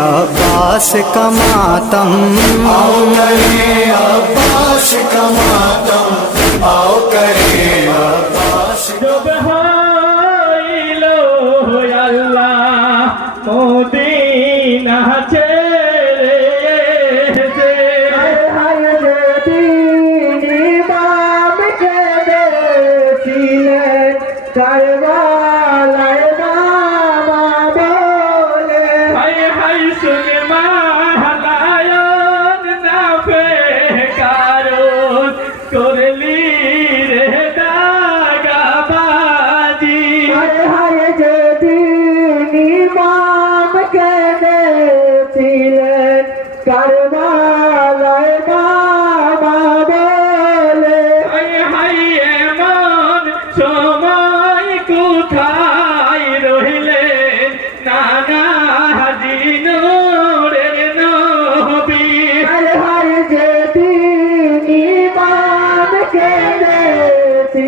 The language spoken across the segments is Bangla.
अब्बास कमातम आओ करे अब्बास कमातम आओ करे अब्बास डुबहाइलो अल्लाह मोदीना चले जे हाय दीनी बाप के दे सीने करवा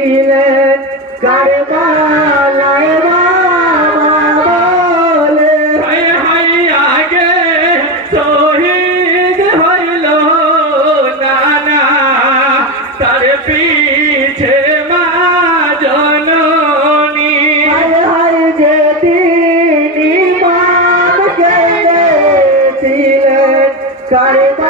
দিলে কারবালায় বলে। হাই আগে শহীদ হইল নানা তার পিছে মা জননী। হাই যে তিনি মাকে কারবালা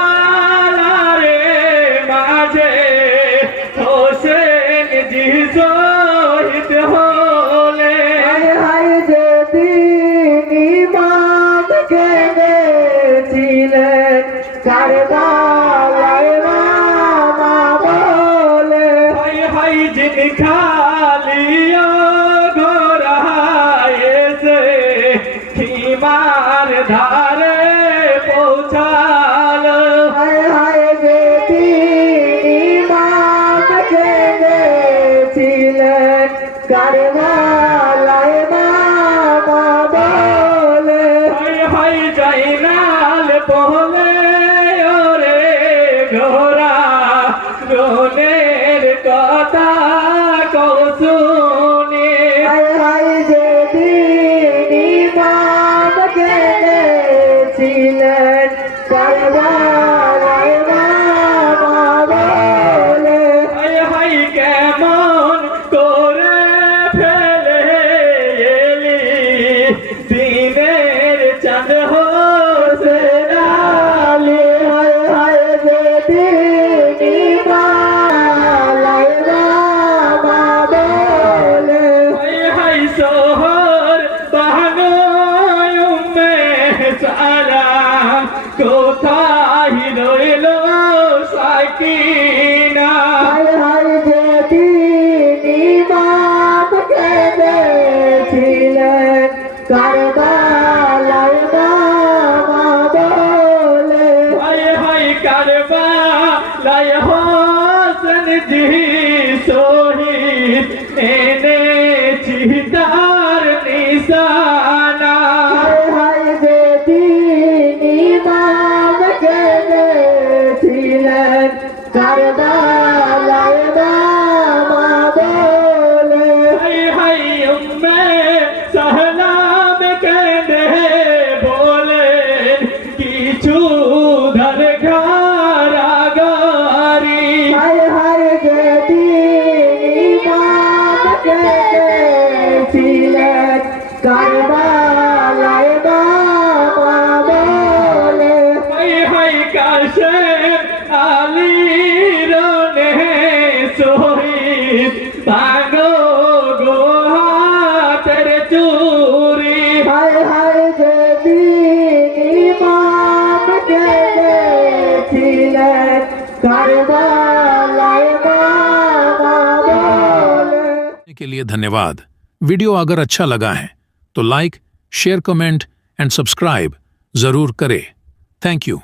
কেঁদেছিলেন কারবালায় মামা বলে? হাই হাই যিনি পরলে কারবা লায় হোসেন জি সোহিত के लिए धन्यवाद। वीडियो अगर अच्छा लगा है तो like share comment and subscribe ज़रूर करें। Thank you